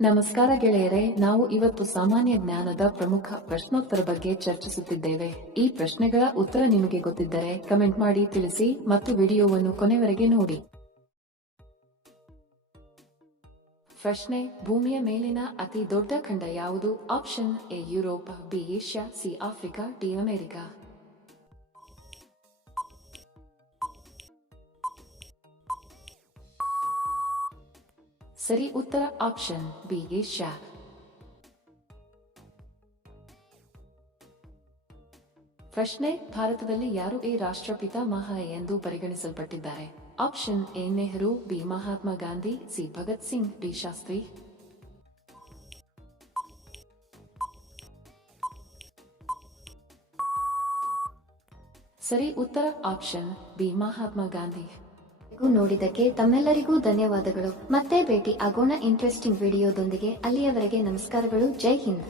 ನಮಸ್ಕಾರ ಗೆಳೆಯರೆ, ನಾವು ಇವತ್ತು ಸಾಮಾನ್ಯ ಜ್ಞಾನದ ಪ್ರಮುಖ ಪ್ರಶ್ನೋತ್ತರ ಬಗ್ಗೆ ಚರ್ಚಿಸುತ್ತಿದ್ದೇವೆ. ಈ ಪ್ರಶ್ನೆಗಳ ಉತ್ತರ ನಿಮಗೆ ಗೊತ್ತಿದ್ದರೆ ಕಮೆಂಟ್ ಮಾಡಿ ತಿಳಿಸಿ ಮತ್ತು ವಿಡಿಯೋವನ್ನು ಕೊನೆವರೆಗೆ ನೋಡಿ. ಪ್ರಶ್ನೆ: ಭೂಮಿಯ ಮೇಲಿನ ಅತಿ ದೊಡ್ಡ ಖಂಡ ಯಾವುದು? Option A Europe, B Asia, C Africa, D America. ಸರಿ ಉತ್ತರ ಆಪ್ಷನ್ ಬಿ ಏಷ್ಯಾ. ಪ್ರಶ್ನೆ: ಭಾರತದಲ್ಲಿ ಯಾರು ಎ ರಾಷ್ಟ್ರಪಿತಾಮಹ ಎಂದು ಪರಿಗಣಿಸಲ್ಪಟ್ಟಿದ್ದಾರೆ? Option A Nehru, B Mahatma Gandhi, C Bhagat Singh, D Shastri. ಸರಿ ಉತ್ತರ ಆಪ್ಷನ್ ಬಿ ಮಹಾತ್ಮ ಗಾಂಧಿ. ನೋಡಿದ್ದಕ್ಕೆ ತಮ್ಮೆಲ್ಲರಿಗೂ ಧನ್ಯವಾದಗಳು. ಮತ್ತೆ ಭೇಟಿ ಆಗೋಣ ಇಂಟ್ರೆಸ್ಟಿಂಗ್ ವಿಡಿಯೋದೊಂದಿಗೆ. ಅಲ್ಲಿಯವರೆಗೆ ನಮಸ್ಕಾರಗಳು. ಜೈ ಹಿಂದ್.